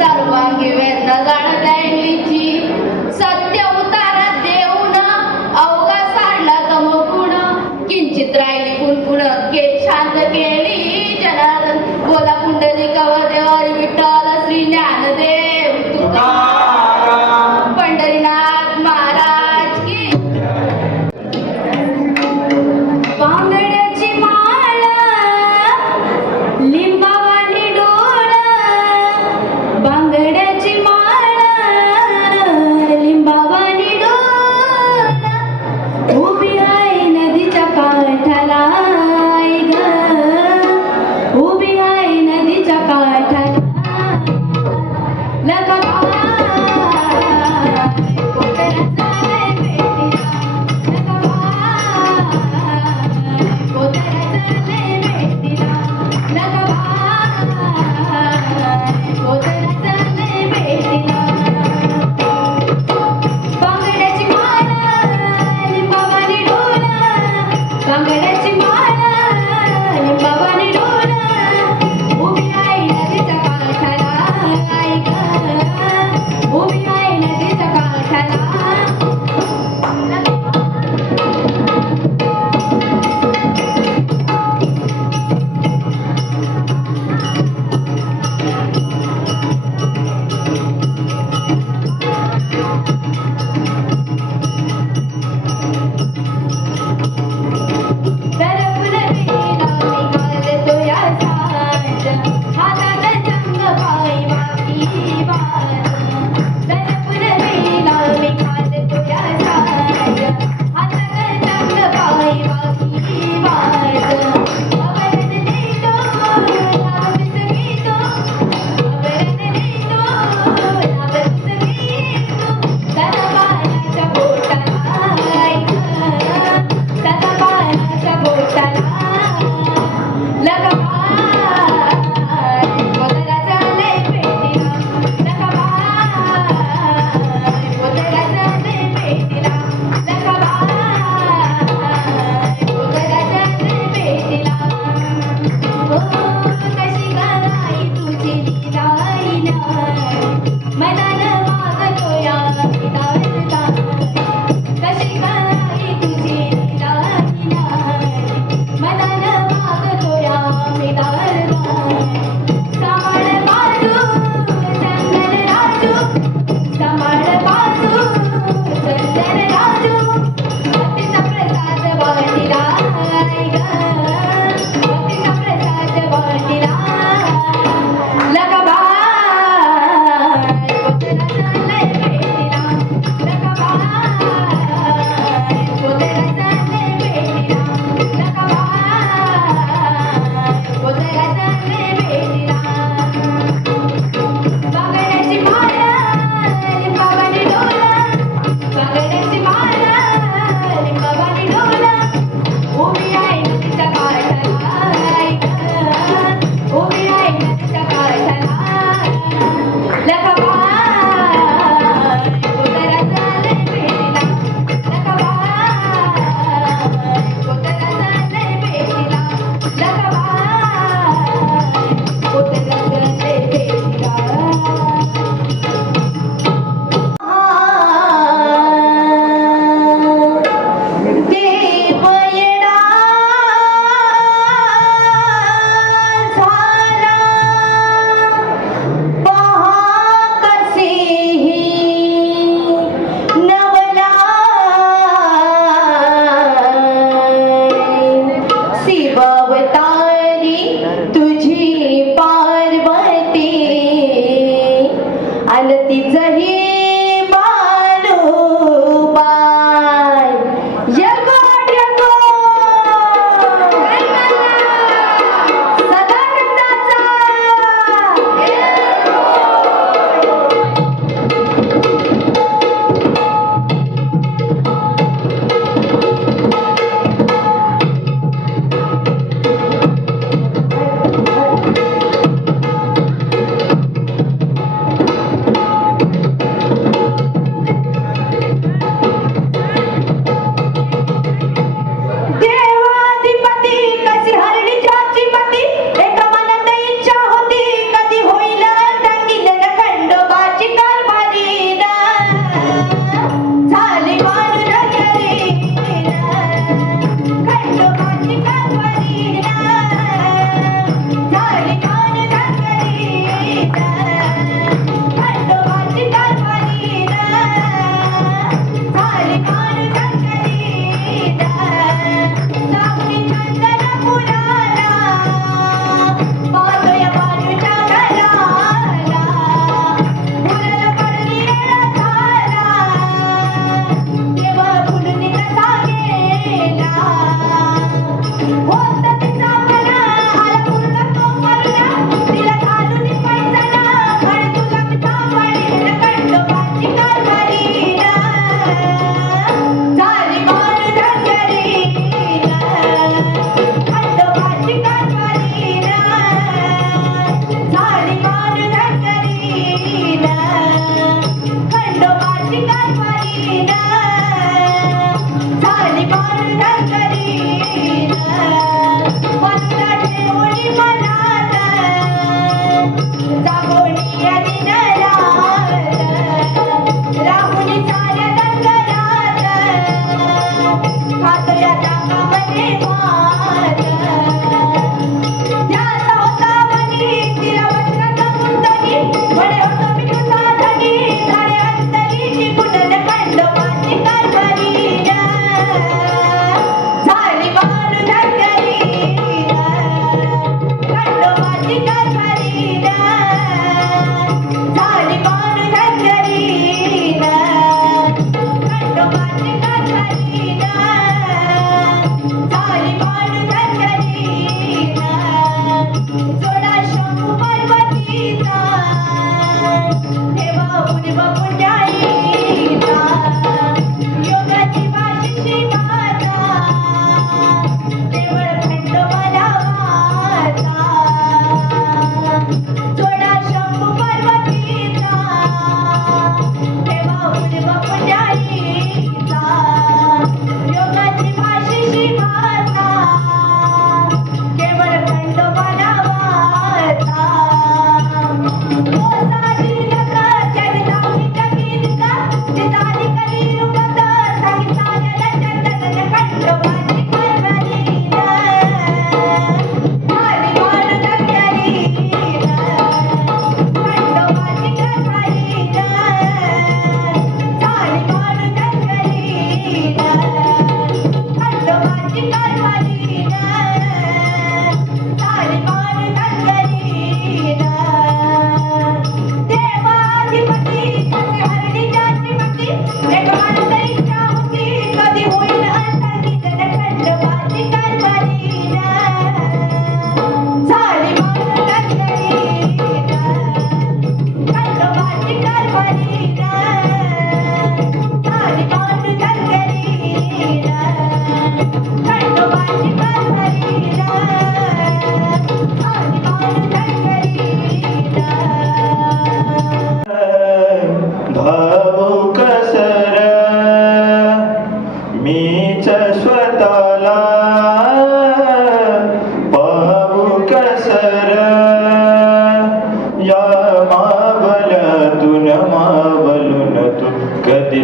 सर्वांगी वेदना जाण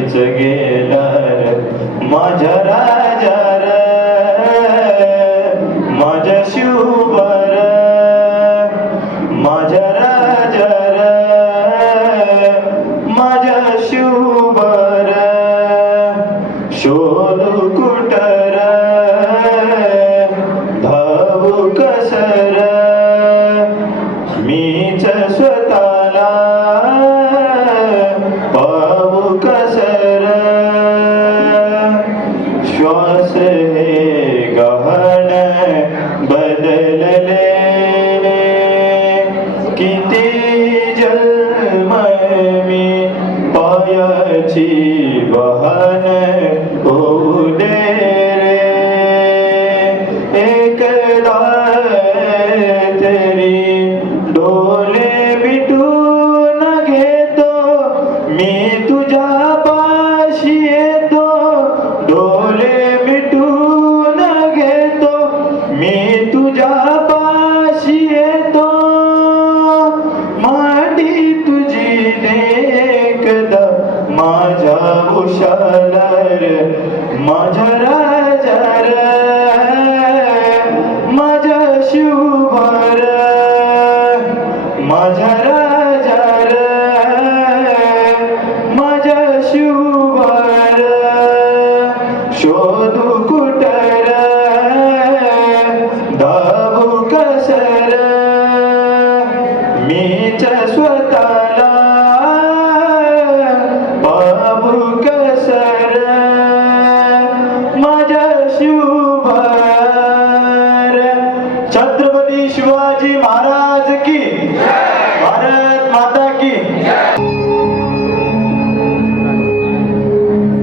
मीच गेला रे माझ्या राजा रे माझ्या शिवबर माझ्या राजा रे माझ्या शिवबर शोधू कुटर धावू कसर मीच स्वतःला पाहू कसर श्वास हे गहन बदलले किती जन्म मी पायाची बहन होऊ दे रे एकदा तरी डोले मिटून घेतो मी तुझ्या पाशी येतो डोले मिटून घेतो मी तुझ्या पाशी येतो मांडी तुझी देखदा माझ्या उशाला रे माझ्या राजा रे माझ्या शिवभर माझ्या राजा रे माझ्या शिवभर शोधू कुटर धावू कसर मीच स्वतःला पाहू कसर माझ्या शिवभर छत्रपती शिवाजी महाराज की भारत माता की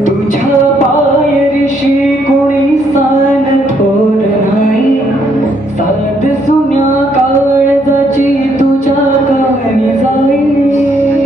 तुझ्या पायरीशी कुणी सान थोर नाही साध सुन्या काळजाची तुझ्या कानी जाई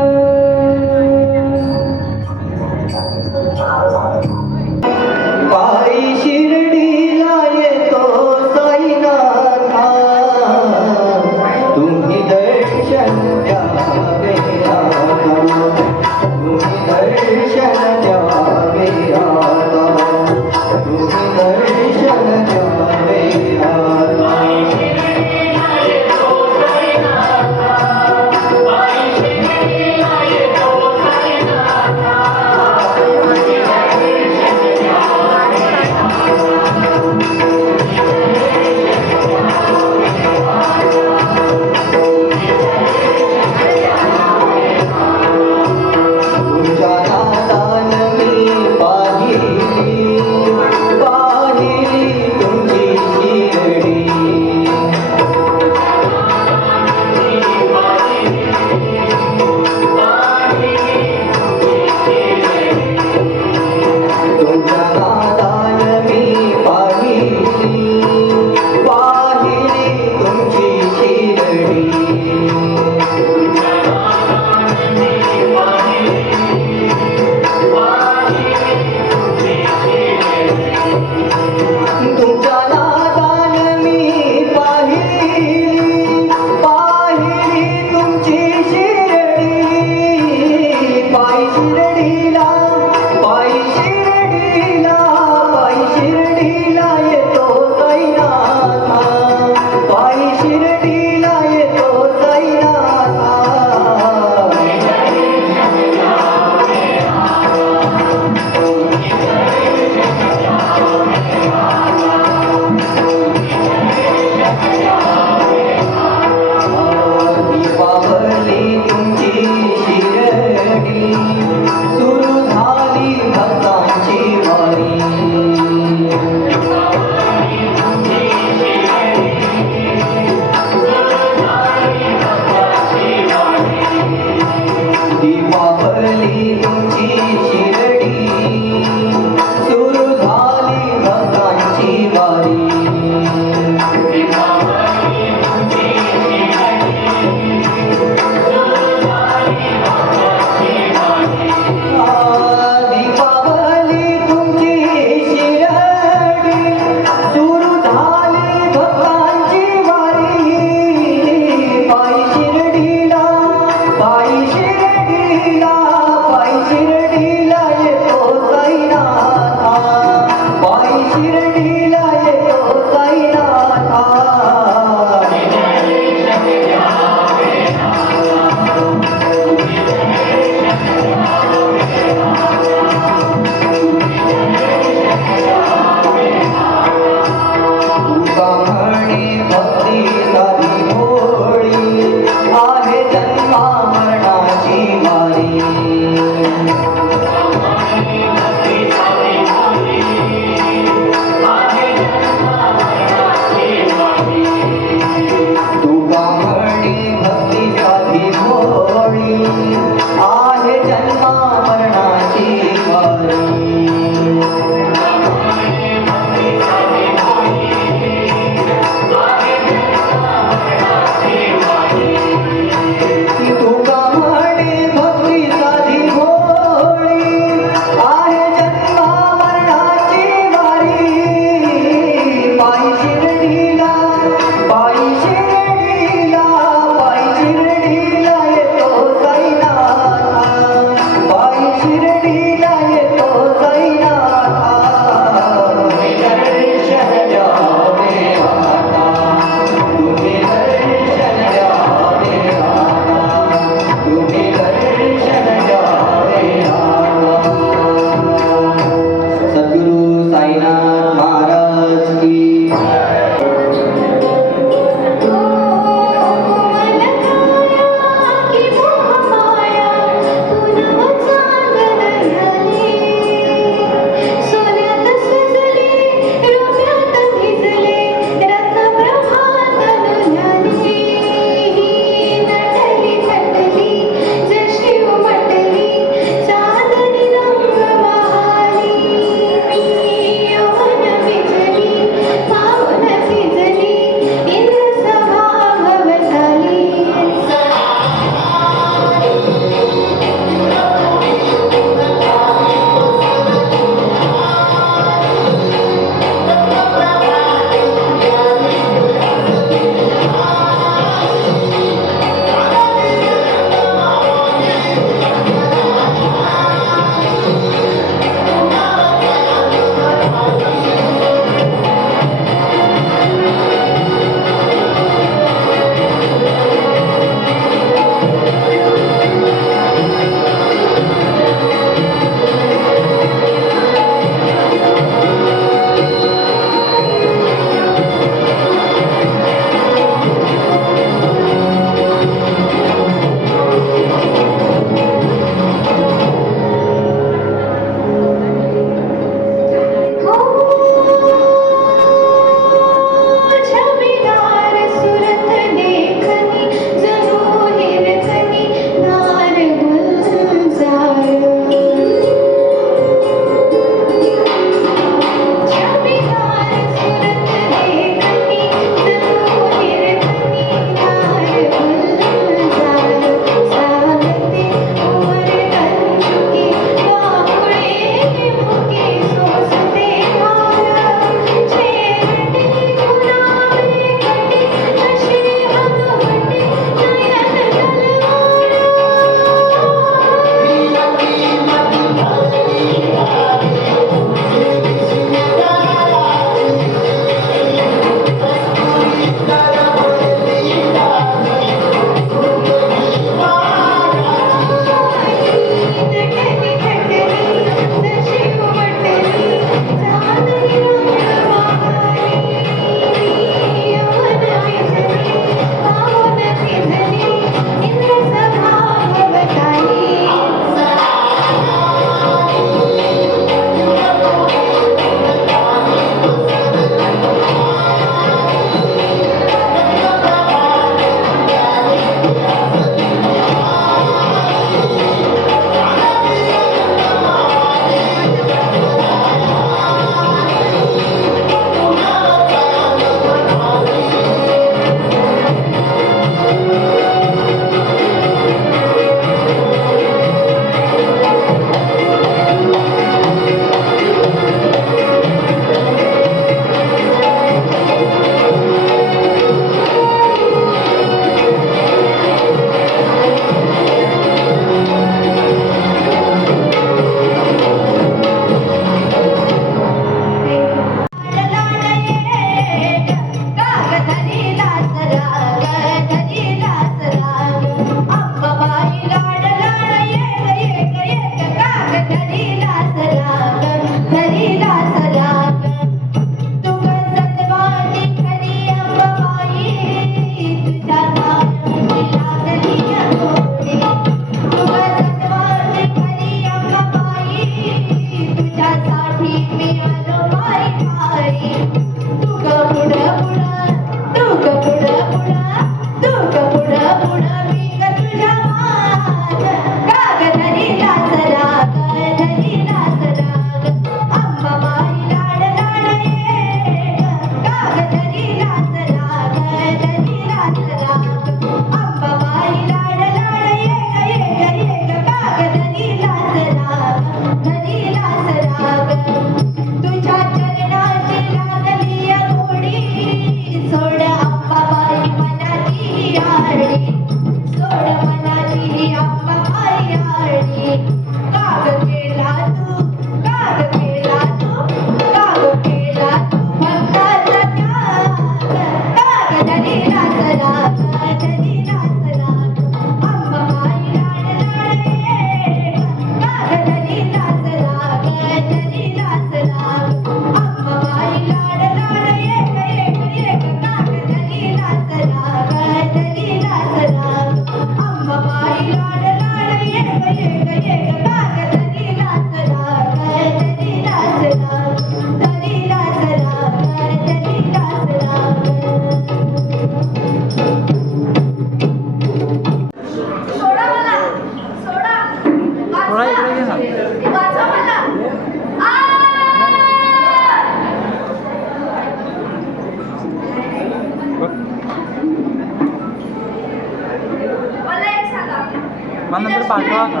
मला नंतर पाठवा का?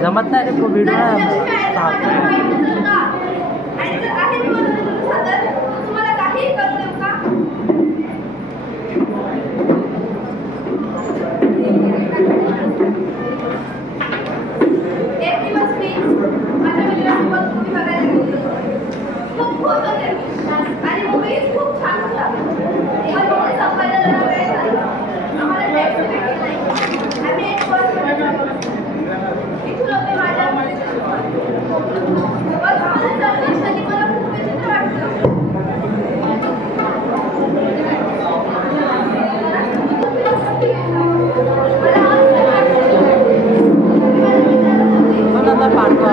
जमत नाही रे व्हिडिओ नाही आणि मूवी खूप छान होता. इव्हन मूवी संपायला जरा वेळ झाला. आम्हाला टॅक्सी भेटली नाही. आम्ही एक बस इथून होते माझ्या बसमध्ये चढण्यासाठी मला खूप विचित्र वाटलं. नंतर पाठवा.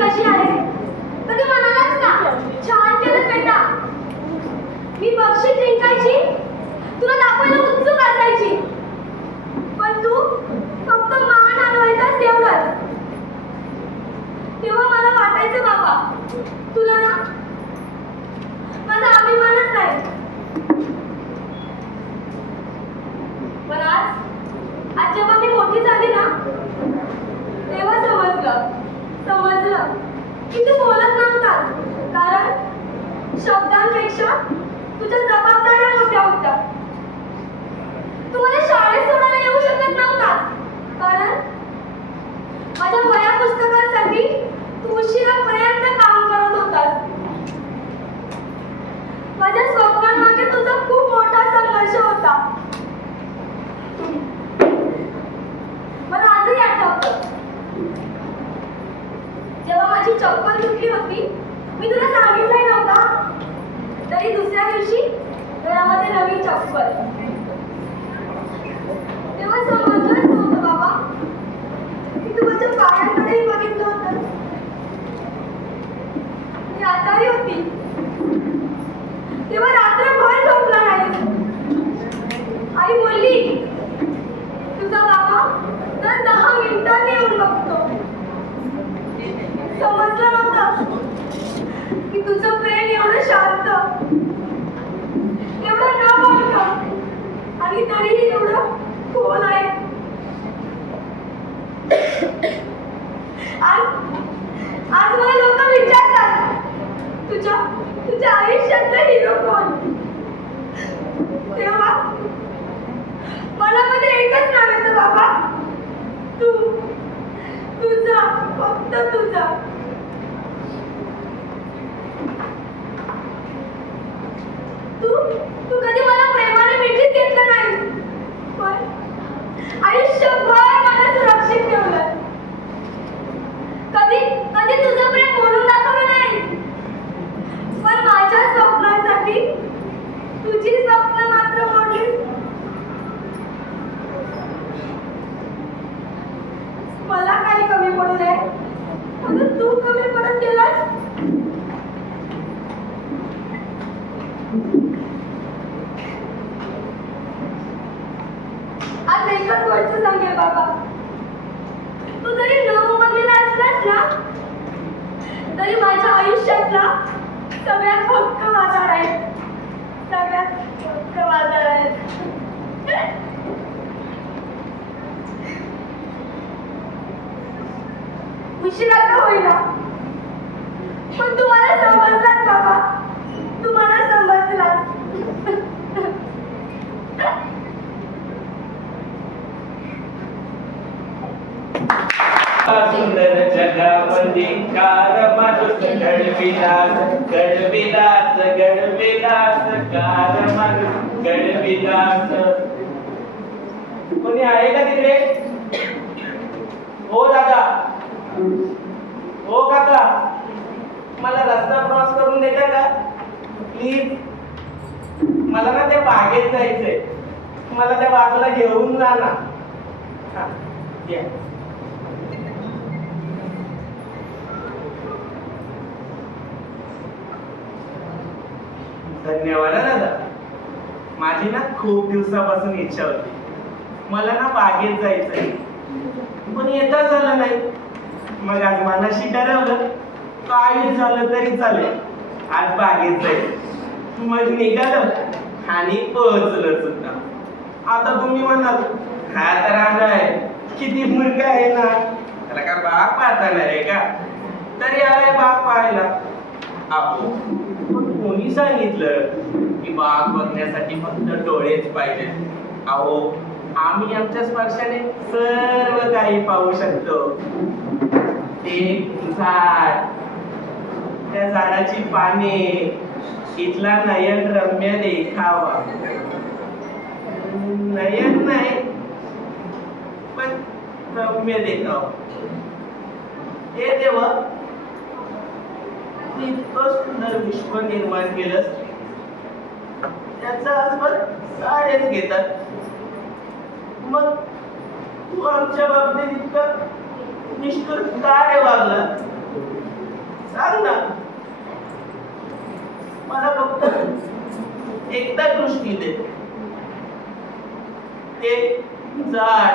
कशी आहे कधी म्हणालाच का छान केलं बेटा. मी बक्षीस जिंकायची तुला दाखवायला उत्सुक असायची पण तू फक्त मान हलवायचास तेवढंच. तेव्हा मला वाटायचं बाबा तुला ना माझा अभिमानच नाही. पण आज जेव्हा मी मोठी झाली ना तेव्हा समजलं की तू बोलत नव्हतास कारण शब्दांपेक्षा तुझ्या जबाबदाऱ्या मोठ्या होत्या. तू मला शाळेत सोडायला येऊ शकत नव्हतास कारण माझ्या वह्या पुस्तकांसाठी तू उशिरापर्यंत काम करत होतास. माझ्या स्वप्नांमागे तुझा खूप मोठा संघर्ष होता. मला आजही आठवतं जेव्हा माझी चप्पल तुटली होती मी तुला सांगितलंय नव्हता तरी दुसऱ्या दिवशी घरामध्ये नवीन चप्पल. तेव्हा समजलंच नव्हतं बाबा की तू माझ्या पायांकडेही बघितलं होतं. मी आजारी होती तेव्हा रात्रभर झोपला नाही. आई बोलली तुझा बाबा दर 10 मिनिटांनी येऊन बघतो. समजलं नव्हतं तुझं प्रेम एवढं शांत, एवढं न बोलतं आणि तरीही एवढं खोल आहे. आज मला लोक विचारतात, तुझ्या आयुष्यातला हिरो कोण? तेव्हा मनामध्ये एकच नाव येतं बाबा, तुझा, फक्त तुझा. तू कधी मला प्रेमाने मिठीत घेतलं नाही, पण आयुष्यभर मला सुरक्षित ठेवलं. कधी तुझं प्रेम बोलून दाखवलं नाही, पण माझ्या स्वप्नांसाठी तुझी स्वप्न मात्र मोडली. मला काही कमी पडू नये म्हणून तू कमी पडत गेलास. आज एकच गोष्ट सांगेल बाबा, तू जरी न उमगलेला असलास ना, तरी माझ्या आयुष्यातला सगळ्यात हक्क माझा आहे, सगळ्यात हक्क माझा आहे. उशिरा का होईना, पण तू मला समजलास बाबा, तू मला समजलास. सुंदर जगामध्ये कार माणूस घडविलास, घडविलास, घडविलास, कार माणूस घडविलास. कोणी आहे का तिकडे? हो दादा, हो काका, मला रस्ता क्रॉस करून देता का प्लीज? मला ना त्या बागेत जायचंय, मला त्या बाजूला घेऊन जा ना. हा, या. धन्यवाद दादा. माझी ना खूप दिवसापासून इच्छा होती, मला ना बागेत जायचंय, पण येता झालं नाही. मग आज मनाशी ठरवलं, काही झालं तरी चालेल, आज बागेत जाईल. मग निघालो आणि पोहोचलो सुद्धा. आता तुम्ही म्हणाल, हा तर आलाय, किती मूर्ख आहे ना, त्याला काय बाग पाहता नाही रे का? तरी आलाय बाग पाहायला. अहो, पण कोणी सांगितलं की बाग बघण्यासाठी फक्त डोळेच पाहिजे? अहो, आम्ही आमच्या स्पर्शाने सर्व काही पाहू शकतो. ते झाड, त्या झाडाची पाने, इथला नयन रम्य देखावा. नयन नाही, पण रम्य देखावा. हे देवा, इतकं सुंदर विश्व निर्माण केलं, त्याचा आस्वाद सारेच घेतात. मग तू आमच्या बाबतीत इतकं निष्ठुर काय वागला? सांग ना. मला फक्त एकदा दृष्टी दे. ते झाड,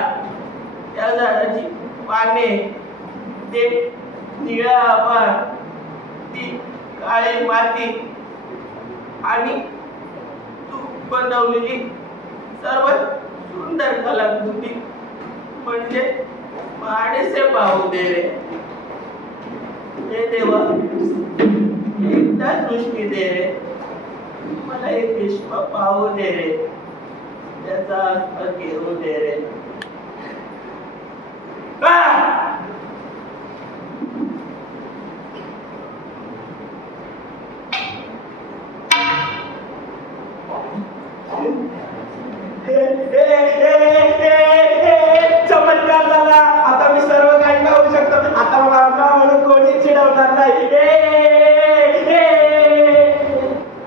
त्या झाडाची पाने, ते निळा आभाळ, ती काळी माती आणि तू बनवलेली सर्वात सुंदर कलाकृती म्हणजे माणसे पाहू दे रे. हे देवा, एकदा दृष्टी दे रे, मला एक विश्व पाहू दे रे, त्याचा अर्थ घेऊ दे रे. चमत्कार झाला. आता मी सर्व काही पाहू शकतो. आता मला म्हणून कोणी चिडवणार नाही.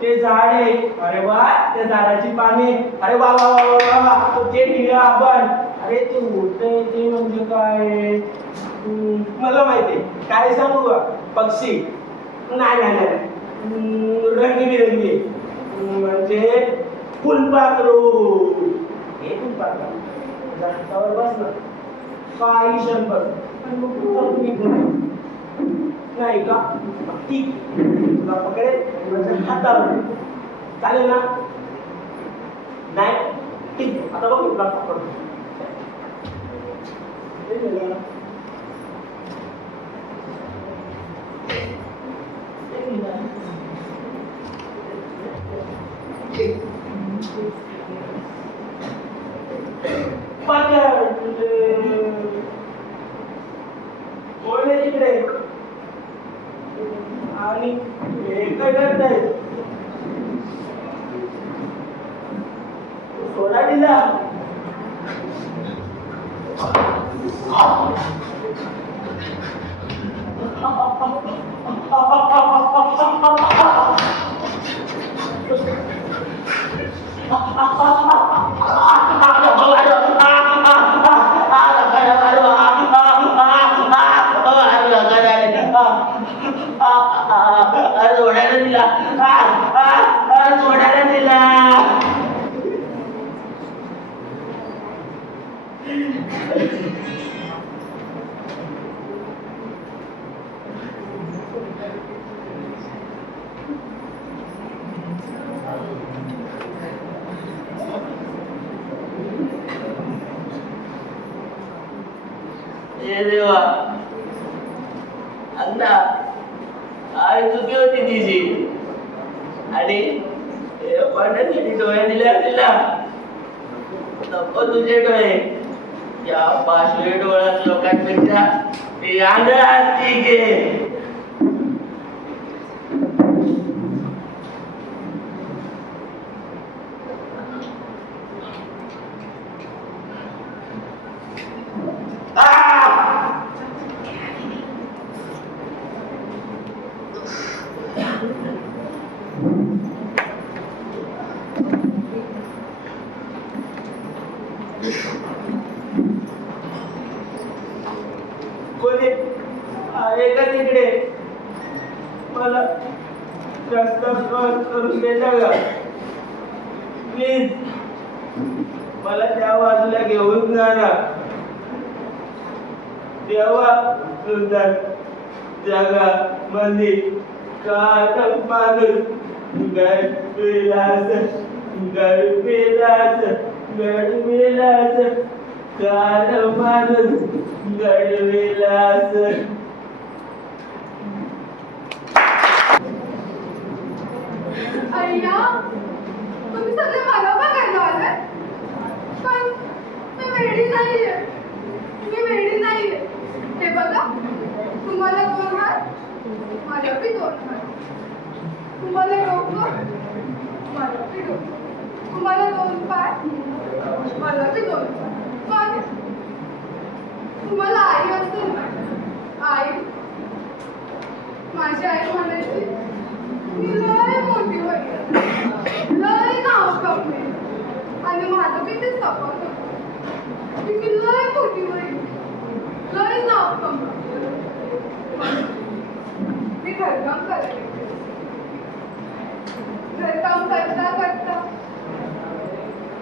ते झाड आहे, अरे वा, त्या झाडाची पाने, अरे वा वा वा वा वा, ते निळं आभाळ, अरे ते उडतंय ते म्हणजे काय? मला माहितीये, काय सांगू का? पक्षी? नाही नाही नाही, रंगीबिरंगी म्हणजे फुलपाखरू. हे फुलपाखरू झाडावर बसलं काही क्षण बस, नाही का? ठीक, तुला पकडेल माझ्या हातावर. चालेल ना? नाही ठीक, आता बघ तुला पकडतो. कोण आहे तिकडे? आणि हे काय करताय? सोडा दिला. सोडायला दिला. सोडायला दिला. हे देवा, अण्णा आई चुकी होती तिची. आणि पाण्यासाठी डोळे दिले असतील ना. नको तुझे डोळे. या पाचवे डोळ्यात लोकांपेक्षा ते आंधळ असती गे. कोणी आहे का तिकडे? मला जास्त करून देता का प्लीज? मला त्या बाजूला घेऊन जा ना. तेव्हा सुंदर जगामध्ये काट माणूस गडविलास गडविलास गडविलास काट माणूस गडविलास. अय्या, तुम्ही सगळे मला बघायला आलात? पण मी वेडी नाहीये. मी वेडी नाहीये. हे बघा, तुम्हाला 2 हात, मला बी 2 हात. तुम्हाला डोकं, मला बी डोकं. तुम्हाला 2 पाय, मला बी 2 पाय. पण तुम्हाला आई असेल ना? आई, माझी आई म्हणायची मी लय मोठी होईल, लय नाव कमवेल. आणि माझं बी ते सपन होतं की मी लय मोठी होईल, लय नाव कमवेल. मी घरकाम करायचे. घरकाम करता करता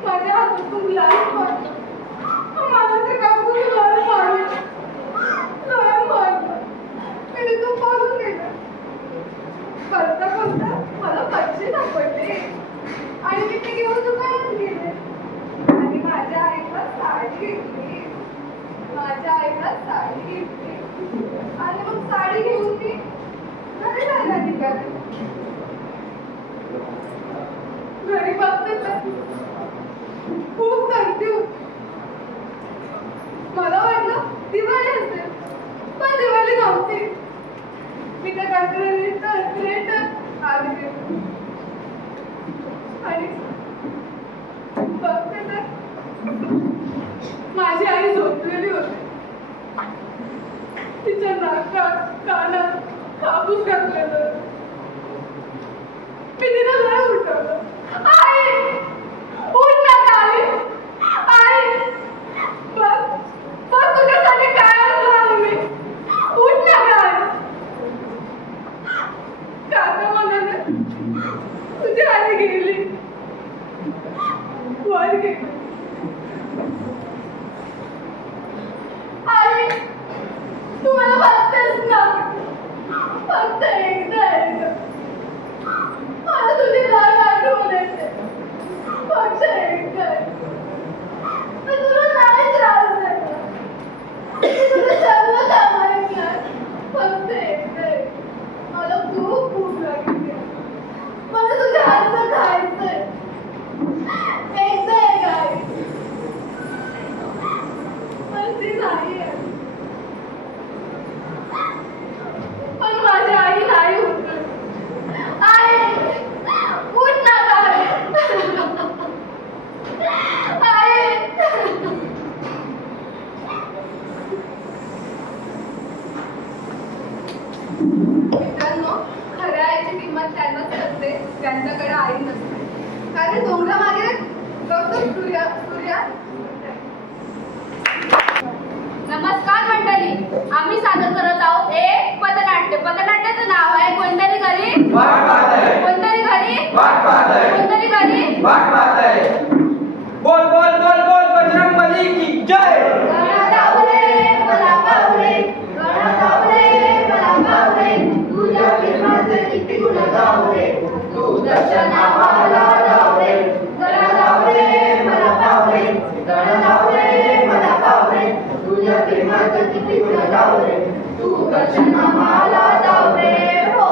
माझ्या हातून लाईट पडलं. मला ते काकून लय मारलं, लय मारलं. मी तिथून पळून गेलं. करता करता मला पैसे सापडले आणि मी ते घेऊन दुकानात गेले आणि माझ्या आईला साडी घेतली. माझ्या आईला साडी घेतली आणि मग साडी घेऊन मी घरी जायला निघाले. घरी बघते तर खूप गर्दी होती. मला वाटलं दिवाळी असेल, पण दिवाळी नव्हती. मी त्या कंत्रेट आली गेली आणि बघते तर माझी आई झोपलेली होती. तिच्या नाकात कानात कापूस घातलेलं. मी तिला लय उठवलं, आई उठ ना आई, आई बघ बघ तुझ्यासाठी काय आणलं आहे मी, उठ ना काय. काका म्हणाले तुझी आई गेली, वर गेली. आई तू मला बघतेस ना, फक्त एकदा एकदा मला तुझी जाग आठवण येते. फक्त एकदा मी तुला नाही त्रास देणार. मी तुला सर्व सांभाळणार. फक्त एकदा मला खूप भूक लागली. मला तुझ्या हातचं खायचंय. एकदा एक आई. पण ती नाही आहे. पण माझी आई नाही उठत. आई उठ ना काय. आई मित्रांनो, खऱ्या आईची किंमत त्यांनाच कळते ज्यांच्याकडे आई नसते. कारण डोंगरामागे गौतम सूर्या. नमस्कार मंडळी, आम्ही सादर करत आहोत एक पथनाट्य. पथनाट्याचं नाव आहे कोणतरी घरी कोणतरी घरी कोणतरी घरी. बोल बोल बोल बोल बजरंगबली की जय. गणा गावले मला पावले. गणा गावले मला पावले. तुझ्या प्रेमाचे किती गुण गावले. तू दर्शनाला लावले. गणा गावले मला पावले. गणा गावले मला पावले. तुझ्या प्रेमाचे किती गुण गावले. तू दर्शनाला लावले. हो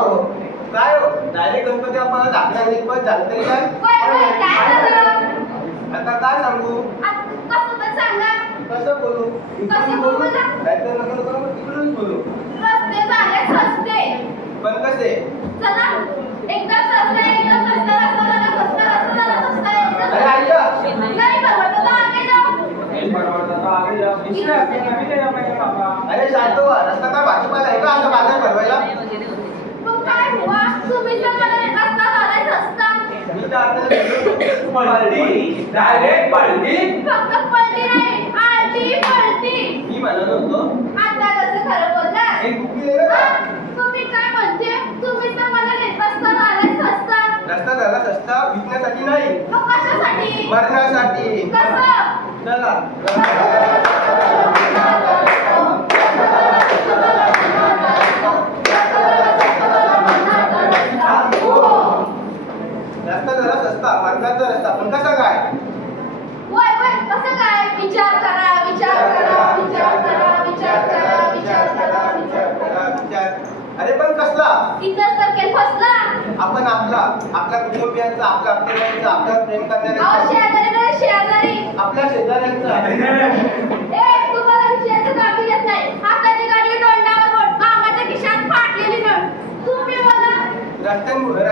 काय हो डायरेक्ट गणपती आम्हाला दाखला पण चालतंय काय? काय झालं? आता काय सांगू? कसं पण सांगा. कसं बोलू? कसं बोलू ना? नाहीतर नको करू तिकडूनच बोलू. रस्ते झाले सस्ते. पण कसे? चला एकदम सस्ता एकदम सस्ता रस्ता झाला सस्ता रस्ता झाला सस्ता एकदम. अरे ऐका. नाही परवडत तर आगे जाऊ. अरे शांत व्हा. रस्ता काय भाजीपाला आहे का असा बाजार भरवायला? मग काय हुआ? तुम्ही तर मला रस्ता झालाय सस्ता. मी तर आता पळती डायरेक्ट पळती. फक्त पलटी नाही आलटी पलटी. मी म्हणत होतो आता कसं खरं बोलला? एक बुकी दिलं का? तुम्ही काय म्हणते? तुम्ही तर मला रस्ता झालाय सस्ता. रस्ता झाला सस्ता विकण्यासाठी नाही, मग कशासाठी? मरण्यासाठी. कसं? चला. रस्ता झाला सस्ता मरणाचा रस्ता पण कसा काय? वय वय कसं काय? विचार करा विचार करा विचार करा विचार करा विचार करा विचार करा. विचार. अरे पण कसला? इथंच तर केल फसला. आपण आपल्या कुटुंबियांचा, आपल्या आपल्याला आपल्यावर प्रेम अहो करणाऱ्यांचा, शेजारी नाही शेजारी. आपल्या शेजाऱ्यांचा. ए तुम्हाला विषयाचं दाखी देत नाही. हाताची गाडी तोंडावर बोट मामाच्या खिशात फाटलेली नोट. तुम्ही मला रस्त्यांमध्ये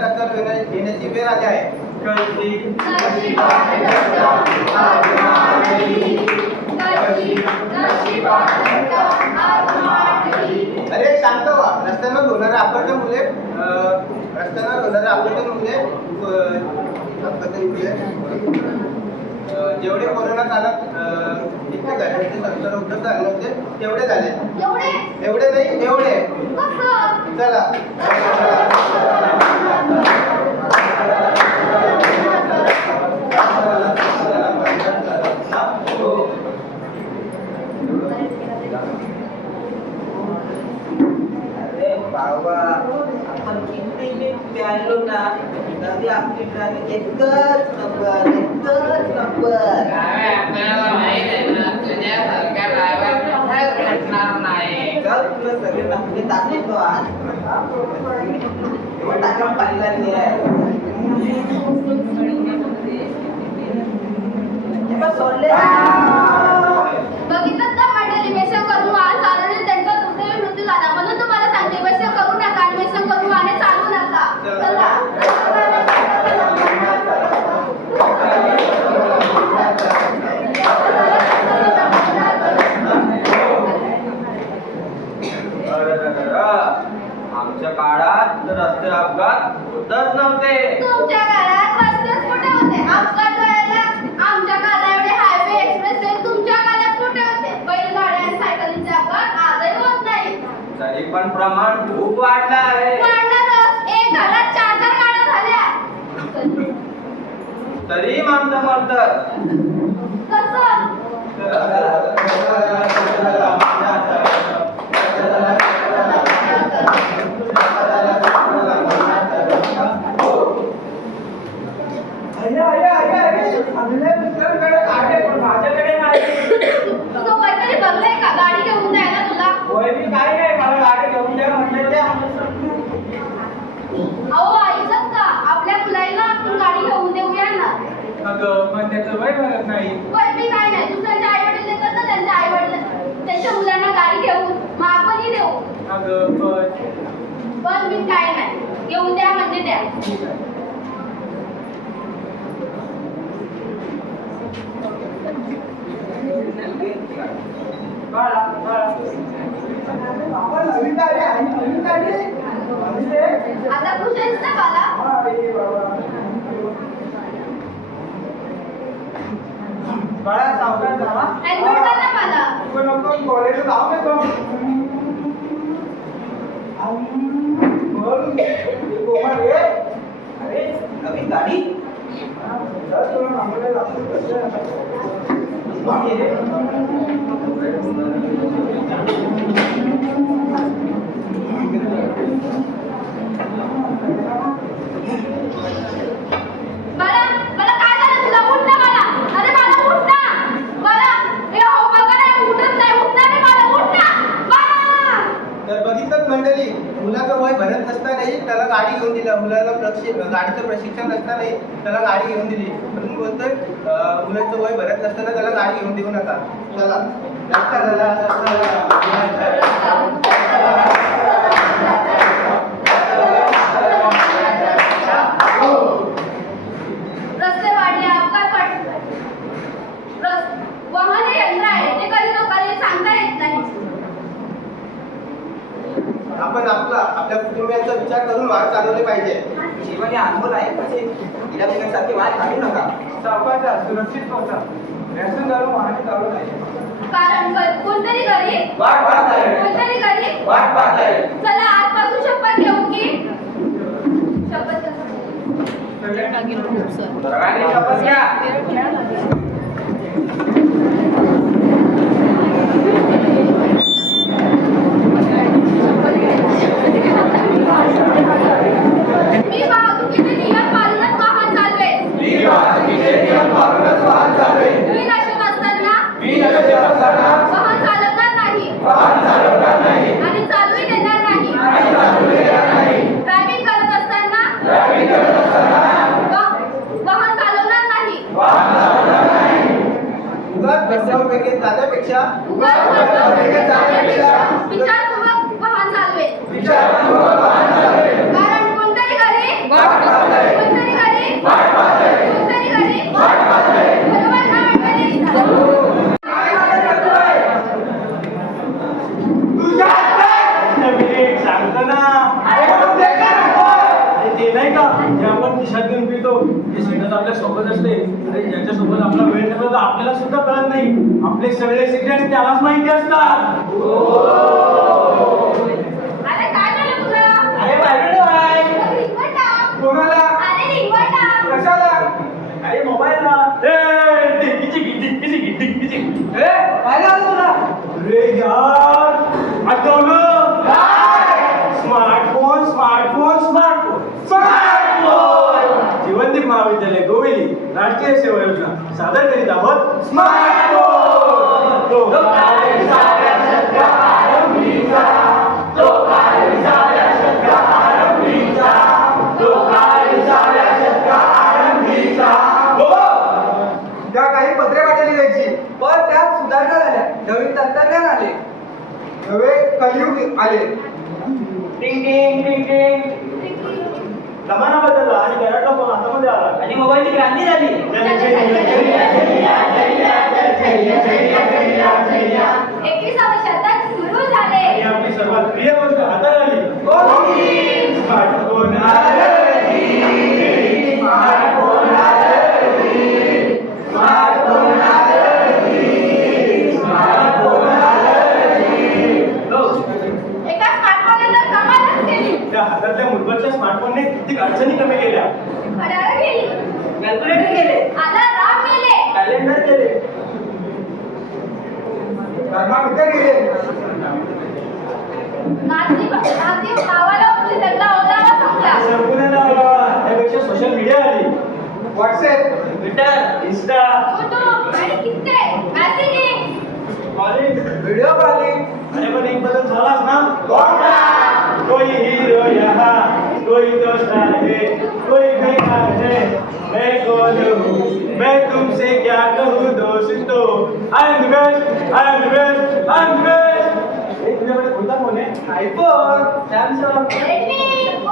रस्त्यावर येण्याची वेळ आली आहे. नशिबात रस्ता आज मांडली. नशिबात रस्ता आज मांडली. अरे शांत व्हा. रस्त्यावर होणारे अपघात मुले जेवढे कोरोना काळात इतके झाले संसार उपलब्ध झाले नव्हते तेवढे झाले. एवढे नाही एवढे. कसं? चला. अरे बाबा आपण किती बी प्यायलो ना तरी आपली ड्रायव्हिंग एकच नंबर काल तुला सगळे नंबर दाखवतो आज टाकून पाहिला नाही सोडले. बघितलं तर मंडळी व्यसन करून वाहन चालवणे त्यांचा दुर्दैवी मृत्यू झाला. म्हणून तुम्हाला सांगते व्यसन करू नका आणि व्यसन करून वाहने चालवू नका. चला. आमच्या काळात रस्ते अपघात होतच नव्हते. तुमच्या काळात रस्तेच कुठे होते? अपघात व्हायला आमच्या काळात एवढे हायवे एक्सप्रेस ट्रेन तुमच्या काळात कुठे होते? बैलगाड्या आणि सायकलींचे अपघात आजही होत नाही. तरी पण प्रमाण खूप वाढलं आहे. वाढणारच. एक घरात 4-4 गाड्या झाल्या. तरी माणसं मरतात. कसं? अगं पण पण मी काय नाही, येऊन द्या म्हणजे द्या. ठीक आहे. बाळा, बाळा. आता खुश आहेस ना बाला? बाळा सावकाश जावा. हेल्मेट घाल ना बाला. पण नको कॉलेज जाऊ नको. अरे नवीन गाडी बाला, बाला काय झालं तुला? उठ ना बाला. अरे बाला उठ ना. बाला, ए हो बघा ना, उठत नाही. उठ ना रे बाला, उठ ना. बाला. तर बघितलं मंडळी, मुलाचं वय भरत नसतानाही त्याला गाडी घेऊन दिलं. मुलाला गाडीचं प्रशिक्षण नसतानाही त्याला गाडी घेऊन दिली. म्हणून बोलतोय मुलाचं वय भरत नसताना त्याला गाडी घेऊन देऊ नका. चला रस्ते वाढले, अपघात वाढले. वाहन हे यंत्र आहे, ते कधी लोकांना सांगता येत नाही. आपण आपल्या कुटुंबियांचा विचार करून वाहन चालवले पाहिजे. जीवन हे अनमोल आहे कसे तिला बिघडण्यासाठी वाट काढू नका. सावकाश जा, सुरक्षित पोहोचा. व्यसन दारू वाहने चालू नाही. कारण कोणतरी गरीब, वाट पाहत आहे. कोणतरी गरीब. वाट पाहत आहे. चला आजपासून शपथ घेऊ की शपथ सगळ्यांनी शपथ घ्या. मी वाहतुकीचे नियम पाळूनच वाहन चालवेन. मी नशेत असताना वाहन चालवणार नाही आणि चालूही देणार नाही. ड्रायव्हिंग करत असताना वाहन चालवणार नाही. उगाच पेट्रोल वेगेत जाण्यापेक्षा विचारपूर्वक वाहन चालवेन. कारण कोणतरी गरीब, कोणतरी गरीब, कोणतरी गरीब. बरोबर ना मंडळी? सांगतो ना. ते नाही का जे आपण खिशात घेऊन पितो, जे सगळ्यात आपल्या सोबत असते आणि ज्याच्यासोबत आपला वेळ ठरला तर आपल्याला सुद्धा कळत नाही. आपले सगळे सिक्रेट्स त्यालाच माहिती असतात. अरे काय झालं तुला? अरे बायकडे बाय. रिंगण टाक. कोणाला? अरे रिंगण टाक. कशाला? अरे मोबाईलला. काय झालं तुला? अरे यार आठवलं. Smartphone smartphone smartphone smartphone. Jeevandeep महाविद्यालय गोवेली राष्ट्रीय सेवा योजना सादर करीत आहोत स्मार्टफोन. त्या काही पत्रे वाटायला द्यायची. पण त्यात सुधारणा झाल्या. नवीन तंत्रज्ञान आले. नवे कलियुग आले. टिंग टिंग टिंग टिंग. जमाना बदलला आणि घरातला फोन हातामध्ये आला आणि मोबाईलची क्रांती झाली. एकविसावं शतक सुरू झाले. आणि आपली सर्वात प्रिय गोष्ट हातात आली. स्मार्टफोन एका स्मार्टफोनने तर कमालच केली. त्या हातातल्या मुलबाच्या स्मार्टफोनने किती अडचणी कमी केल्या. घड्याळ केली, कॅल्क्युलेटर गेले. अलार्म केले, कॅलेंडर केले. धर्माविद्या गेले. नाचणी भावाला उठली त्यातला ओलावा संपला. संपूर्ण त्यापेक्षा सोशल मीडिया आली. व्हॉट्सअप, ट्विटर, इंस्टा, युट्यूब आणि किस्से, मेसेजिंग. Calling, video calling. अरे पण एक बदल झालाच ना. कोई हीरो यहाँ कोई तो स्टार है कोई बेकार है मैं कौन हूँ मैं तुमसे क्या कहूँ दोस्तों. I am the best, I am the best, I am the best. एक तुझ्याकडे कोणता फोन आहे? IPhone, Samsung, Redmi,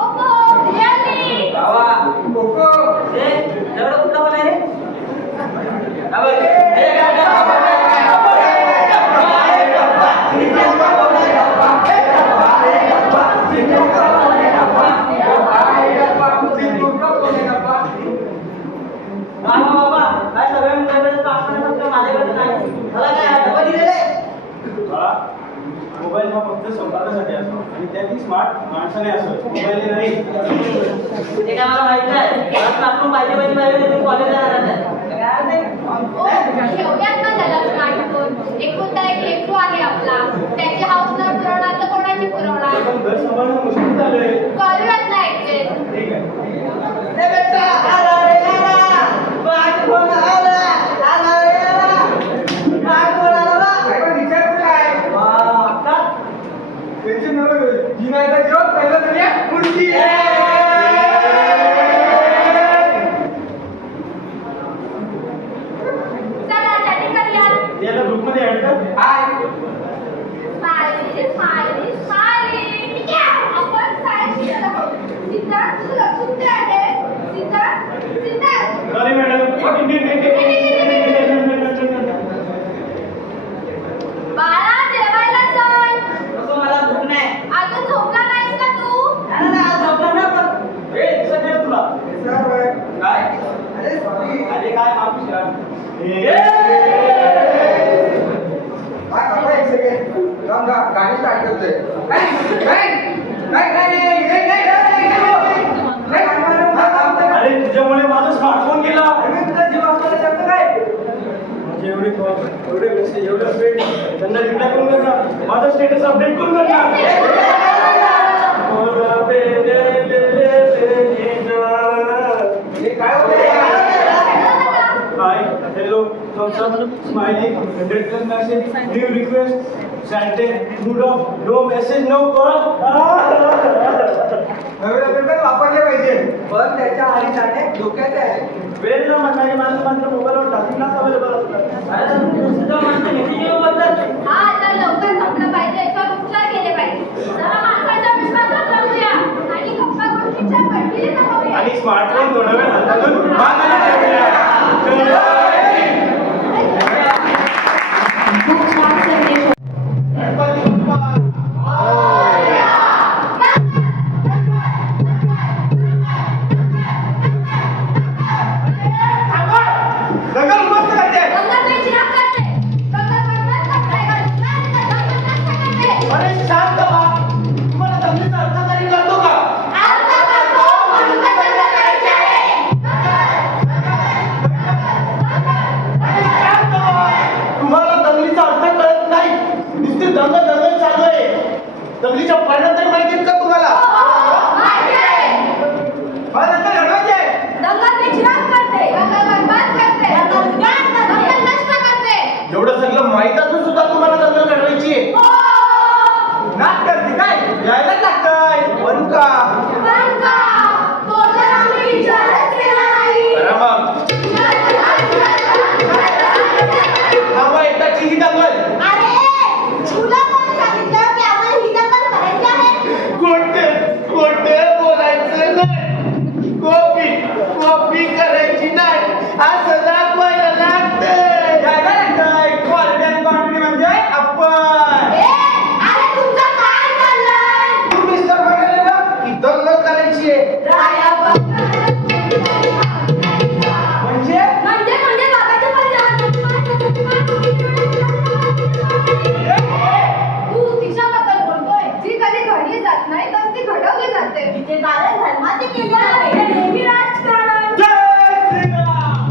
Oppo, Realme. बाबा पोको. हे एवढं कुठं पण आहे रे? बाबा काय सगळ्या मुलांकडे काम करतात माझ्याकडे नाही. मला काय डबा दिलेले मोबाईल हा फक्त संवादासाठी असतो आणि त्याची स्मार्ट माणसाने असो मोबाईल नाही. ते काय मला माहित नाही. आपण पाहिजे कॉलेजला जाणार नाही. ओ, ठेवूयात ना त्याला स्मार्टफोन. एकुलता एक लेकरू आहे आपला. त्याची हाऊस न पुरवणार तर कोणाची पुरवणार? पण घर सांभाळणं मुश्किल झालंय. करूयात ना ऍडजस्ट. ठीक आहे. चला chatting करूयात. याला ग्रुपमध्ये ऍड कर. Smiley, smiley, smiley. ठीक आहे, आपण science शिकत आहोत. सिद्धार्थ, तुझं लक्ष कुठे आहे? सिद्धार्थ. Sorry madam. बाळा, जेवायला चल. नको मला भूक नाही. अजून झोपला नाहीस का तू? नाही, नाही, आज झोपणार नाही पण. ए, दिसत नाही तुला. काय? अरे सॉरी. अरे काय माणूस यार. एक सेकंड. गाणी स्टार्ट करतोय. अरे तुझ्यामुळे माझा स्मार्टफोन गेला. माझे एवढे मेसेज एवढे फ्रेंड त्यांना रिप्लाय करून करणार. माझा स्टेटस अपडेट करून करणार. Hi, hello, thumbs up, smiley, 100+ message, new request, Saturday, mood off, no message, no call. वापरले पाहिजे पण त्याच्या आधीसाठी डोक्यात आहे. वेळ न म्हणणारी माणसं मात्र मोबाईलवर टाकूनच अवेलेबल असतात. अरे दुसरं माणसं किती जीव बोलतात. हा, तर लवकर संपलं पाहिजे. याच्यावर उपचार केले पाहिजे. जरा माणसाच्या विश्वासात राहूया आणि गप्पा गोष्टीच्या पडली नको. आणि स्मार्टफोन थोडा वेळ हातातून बाजूला ठेवूया. खूप छान संदेश. सगळं मस्त करते. गंगा तुझी चिराग करते. गंगा बडबड करते. गंगा नष्ट करते. अरे शांत व्हा. तुम्हाला दमलीचा अर्थ तरी कळतो का? अर्थ करतो म्हणून तर गंगा करायची आहे. शांत व्हा. तुम्हाला दमलीचा अर्थ कळत नाही. नुसती दंगल चालू आहे. दमलीच्या परिणाम तरी माहिती आहेत का तुम्हाला? माहिती आहे. मला नंतर घडवायचे आहे. गंगा तुझी चिराग करते. गंगा बडबड करते. गंगा उजाड करते. गंगा नष्ट करते. एवढं सगळं माहित असून सुद्धा तुम्हाला दंगल घडवायची आहे. नाक करते काय? यायलाच लागतंय. पण का? पण का? तो तर आम्ही विचारच केला नाही. बरं मग. थांबा एकदाची ही दंगल. अरे, तुला कोण सांगितलं की आम्हाला ही दंगल करायची आहे? खोटे बोलायचं नाही. कॉपी करायची नाही. असं दाखवायला लागतंय. यायला लागतंय. क्वालिटी आणि क्वांटिटी म्हणजे आपण. ए, अरे तुमचं काय चाललंय? तुम्ही सर म्हणाले ना की दंगल करायची आहे. राया म्हणजे म्हणजे बाबाच्या तू तिच्याबद्दल बोलतोय जी कधी घडली जात नाही तर ती घडवली जाते. तिचे कारण धर्माचे केले आहे. नेहमी राजकारण. जय श्रीराम.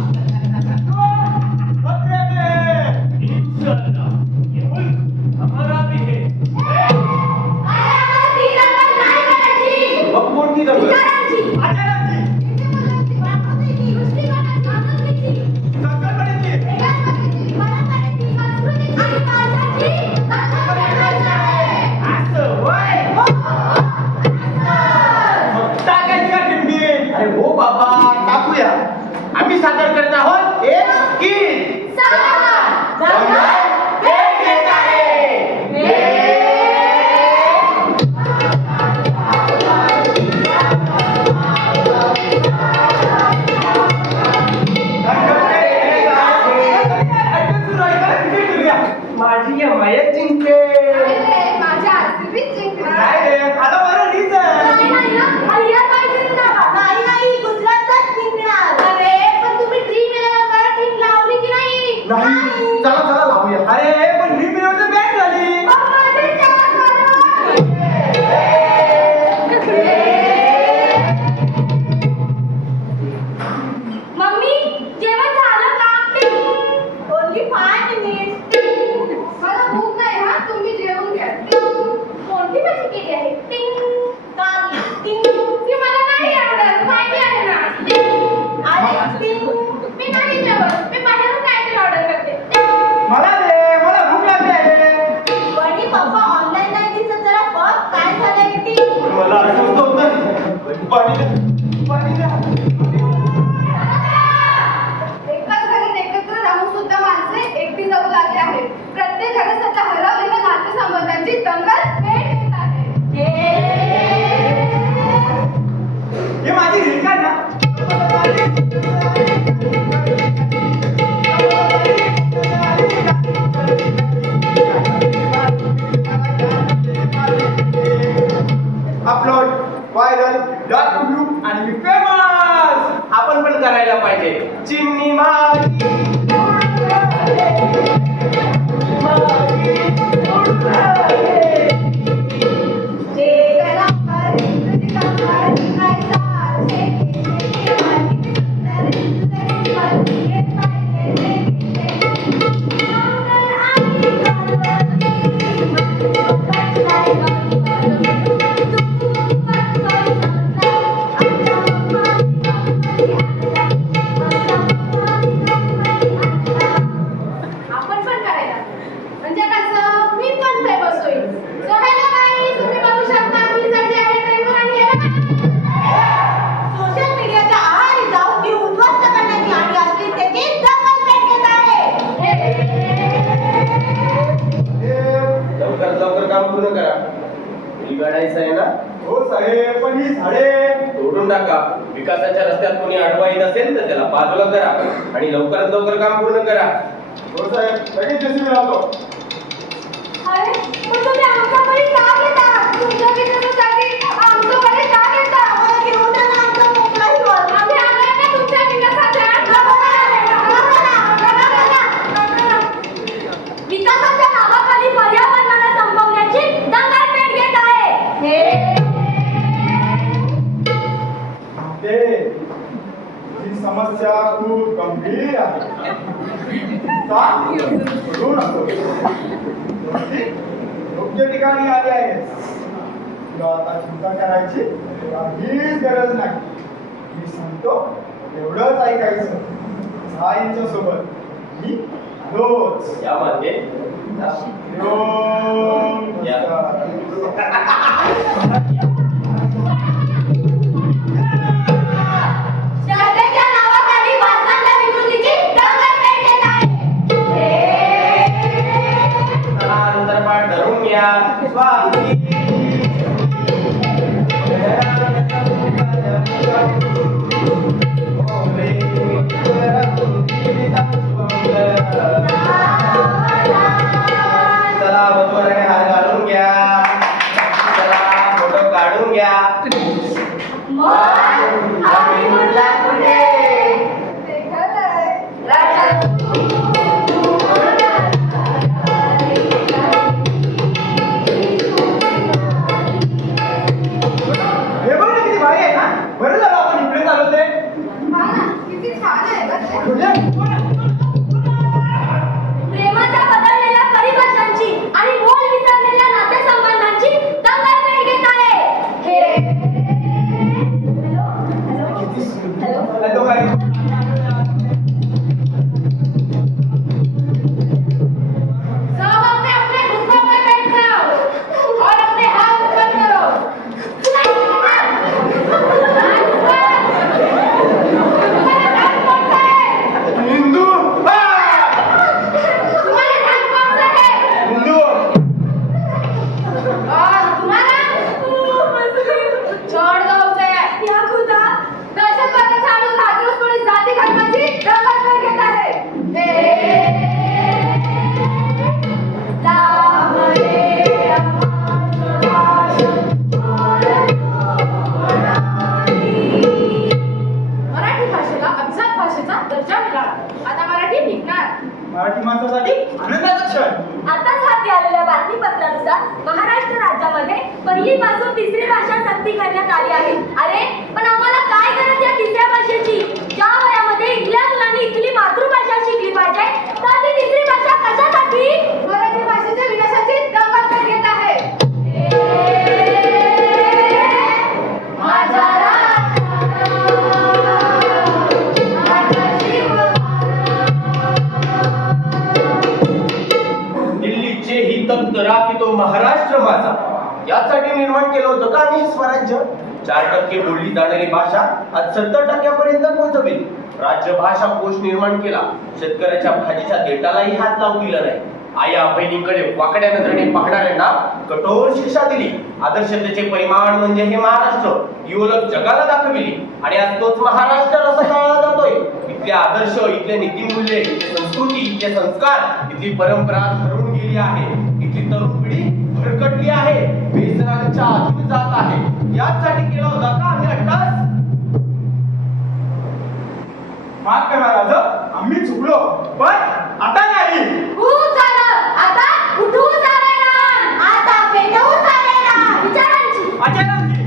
इंशाअल्लाह ये मुल्क हमारा भी है. अरे आम्हाला ती दंगल नाही करायची. मग कोणती दंगल? विचारांची. आचारांची. हिंदू मुलांची, मुस्लिमांची, माणुसकीची, संकल्पनेची. वेदांची, परंपरेची, संस्कृतीची आणि भाषाची दंगल करायची आहे. असं होय. मग टाकायची का टिंबी? अरे हो बाबा टाकूया. आम्ही सादर करत आहोत एक गीत. सांगा. दंगल एक गीत आहे. केली आहे टिंग टिंग ती मला नाही आवडत माहिती आहे ना अरे टिंग मी नाही जेवत मी बाहेरून काहीतरी ऑर्डर करते मला दे, मला भूक लागली आहे. वडी पप्पा ऑनलाईन नाही दिसत जरा बघ काय झालंय टिंग मला अस्वस्थ होत नाही. पाणी द्या, पाणी द्या. एकाच घरात एकत्र राहून सुद्धा माणसे एकटी जाऊ लागली आहेत प्रत्येक घरात सध्या हरवलेल्या नातेसंबंधांची दंगल पेट येत आहे हे माझी रील काढ ना. अपलोड व्हायरल .w आणि मी फेमस. आपण पण करायला पाहिजे. चिमणी माझी आपण पण करायला म्हणजे कसं मी पण फेमस होईल सो हॅलो गाईज तुम्ही बघू शकता मी सध्या आहे ट्रेनवर आणि सोशल मीडियाच्या आहारी जाऊन ती उद्ध्वस्त करण्याची आणि अश्लीलतेची दखल घेत आहे लवकर काम पूर्ण करा. बिल काढायचं आहे ना? हो साहेब, पण ही झाडे तोडून टाका. विकासाच्या रस्त्यात कोणी अडवा येत असेल तर त्याला बाजूला करा आणि लवकरात लवकर काम पूर्ण करा. हो साहेब, लगेच जेसीबी लावतो. अरे पण तुम्ही आमचा बळी का घेता तुमच्या विकासासाठी आमचं बळी का घेता आम्हाला घेऊन जा ना आमचा मोकळाही वर आम्ही आलोय ना तुमच्या विकासाच्या विकासाच्या नावाखाली पर्यावरणाला संपवण्याची दंगल पेट घेत आहे ही समस्या खूप गंभीर आहे. का? करू नको. योग्य ठिकाणी आले आहे. तुला आता चिंता करायची काहीच गरज नाही. मी सांगतो एवढंच ऐकायचं. साईंच्या सोबत मी रोज या मागे शाळेच्या नावाखाली वाचनांच्या विकृतीची दंगल पेट घेत आहे चला अंतरपाठ धरून घ्या. स्वामी चला बरोबर हार घालून घ्या. चला फोटो काढून घ्या. मन आम्ही मुला कुठे ते खरंय राजा हे बघ ना किती भारी आहे ना. बरं झालं आपण इकडे चालू ते. किती छान आहे प्रेमाच्या बदललेल्या परिभाषांची आणि मोल विसरलेल्या नातेसंबंधांची दंगल पेट घेत आहे हॅलो काय सब अपने घुटनों पे बैठ जाओ और अपने हाथ ऊपर करो हिंदू तुम्हारे नाम कौन सा है हिंदू और तुम्हारा छोड़ दो उसे या खुदा दहशतवादाच्या आणि घातक जाती धर्माची दंगल पेट घेत आहे मराठी भाषेला अभिजात भाषेचा दर्जा मिळाला आता मराठी निघणार मराठी माणसासाठी आनंदाचा क्षण. आताच हाती आलेल्या बातमीपत्रानुसार महाराष्ट्र राज्यामध्ये पहिलीपासून तिसरी भाषा सक्ती करण्यात आली आहे अरे पण आम्हाला काय गरज या तिसऱ्या भाषेची ज्या वयामध्ये इथल्या मुलांनी इथली मातृभाषा शिकली पाहिजे तर ती तिसरी भाषा कशासाठी मराठी भाषेच्या विनाशाची दंगल पेट घेत आहे करा की तो महाराष्ट्र माझा यासाठी निर्माण केलं होतं का आम्ही हे स्वराज्य? 4% बोलली जाणारी भाषा आज 70% पोहोचवली. राज्यभाषा कोश निर्माण केला. शेतकऱ्याच्या भाजीच्या देठालाही हात लावू दिला नाही. आया बहिणीकडे वाकड्या नजरेने पाहणाऱ्यांना कठोर शिक्षा दिली. आदर्शतेचे परिमाण म्हणजे हे महाराष्ट्र ही ओळख जगाला दाखविली आणि आज तोच महाराष्ट्र असा कळला जातोय. इथले आदर्श, इथले नीतिमूल्य, इथली संस्कृती, इथले संस्कार, इथली परंपरा हरवून गेली आहे. इथली तरुण पिढी भरकटली आहे, व्यसनाच्या अधीन जात आहे. यासाठी केला होता का आम्ही अट्टास? माफ करा राजा, आम्ही चुकलो, पण आता नाही. खूप झालं. आता उठून चालेल. आता पेटवून चालेल. विचारांची, आचार्यांची,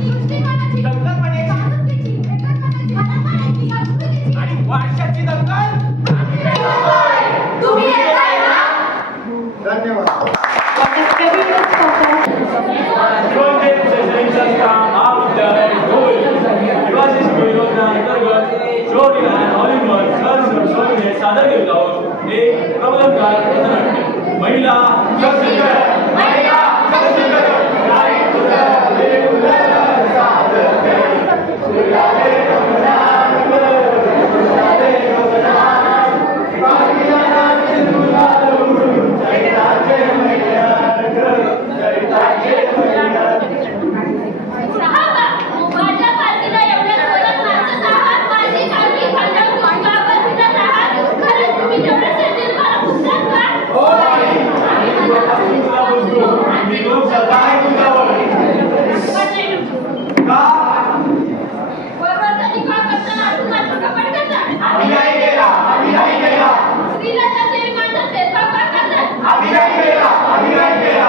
दृष्टिकोनाची, संकल्पनेची माणुसकीची, एकत्वतेची, परंपरेची, संस्कृतीची. आणि वारशाची दंगल तुम्ही येताय ना? धन्यवाद. शैक्षणिक संस्था महाविद्यालय ढोबळी निवासी योजना अंतर्गत शोध विधान ऑलिंपिक संस्थेने सादर केले आहोत एक प्रबंधकार पथनाट्य महिला सक्षमीकरण. महिला माझ्या पार्टीला एवढ्या जोरात नाचत आहात. माझी काळजी खांद्यावर गुंडावर फिरत आहात. खरंच तुम्ही तेवढे सेंटील मला पुसतात का? वरवरचा निकाल करताना आठवून आठवून कपाट करतात. आम्ही नाही केला, आम्ही नाही केला, स्त्रीला जाती माणसात भेदभाव का करतात? आम्ही नाही केला, आम्ही नाही केला.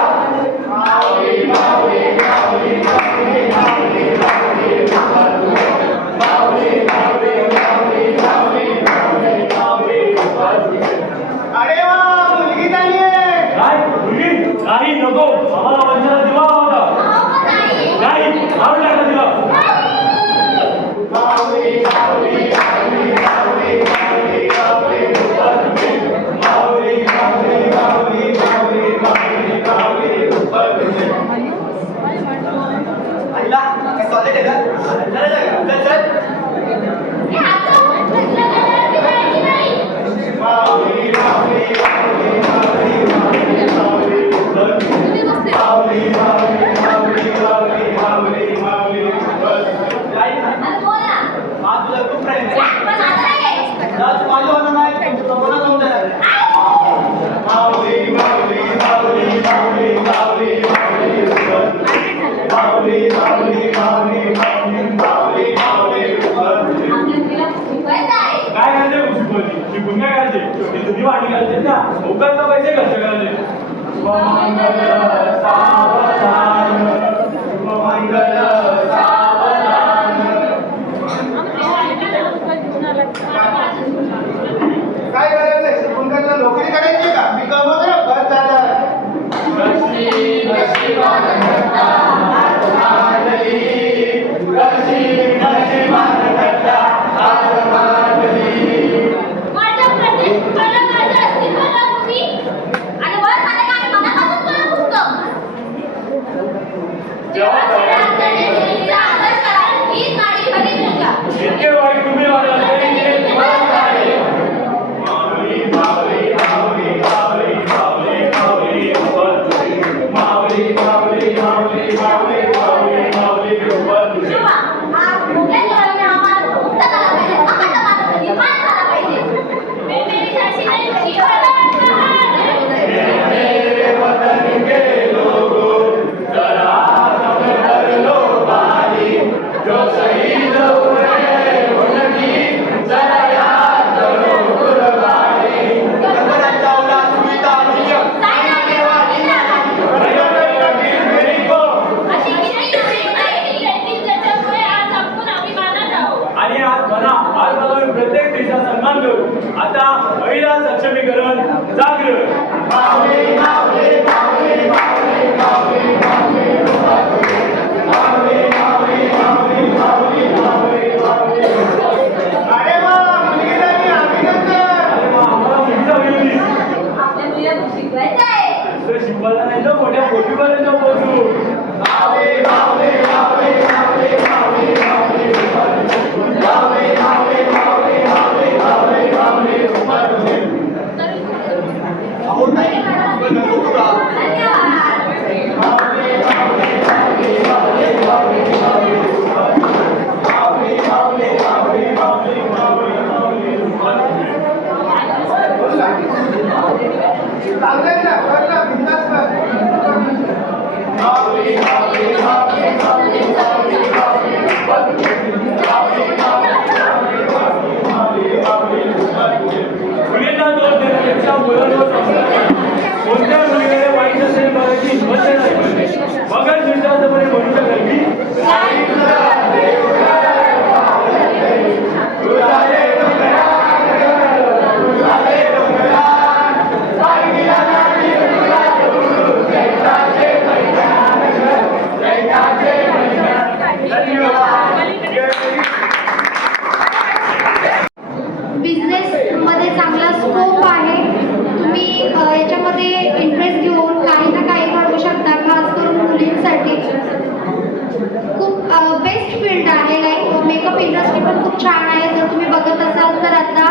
अरे वा, मुलगी झालीये. काय मुलगी नाही नको आम्हाला वंचना दिवा होता अहो, नाही. नाही मारून टाका दिला. आईला काय कॉलेज आहे का? चल, चल, चल. हे आता लग्न करणार की नाही, की नाही? तुम्ही बसते. आता बोल ना. हा तुझा खूप फ्रेंड आहे. पण आता नाही आहे. आज माझं होणं नाही, तुझं होणं जाऊन जाणार. आपल्या तिला शिकवायचं आहे. काय करायचे शिकवली शिकून काय करायचे ते तुम्ही वाटी घालते ना उगाच पैसे खर्च करायचे. शुभमंगल सावधान, शुभमंगल सावधान. काय करायचंय? शिकून करायला नोकरी करायची का? मी कमवतो ना, बस झालं. माझ्या प्रत्येक कलाकाराच्या अस्तित्वाला तुम्ही आणि वर मला काय मनापासून तुला पुसतो. तर शिकवायला नाही तर मोठ्या पोटीपर्यंत पोहोचू. अहो ताई, आपण नको का? चांगलं ना, कर ना, बिनधास्त कर. मुलींना दोष देण्यापेक्षा मुलांवर समजायचं. कोणत्या मुलीकडे वाईट असेल बघायची हिंमत नाही. मगच निर्धास्तपणे म्हणू शकेल की बिझनेस मध्ये चांगला स्कोप आहे. तुम्ही याच्यामध्ये इंटरेस्ट घेऊन काही ना काही घडवू शकता. खास करून मुलींसाठी खूप बेस्ट फील्ड आहे. लाईक मेकअप इंडस्ट्री पण खूप छान आहे. जर तुम्ही बघत असाल तर आता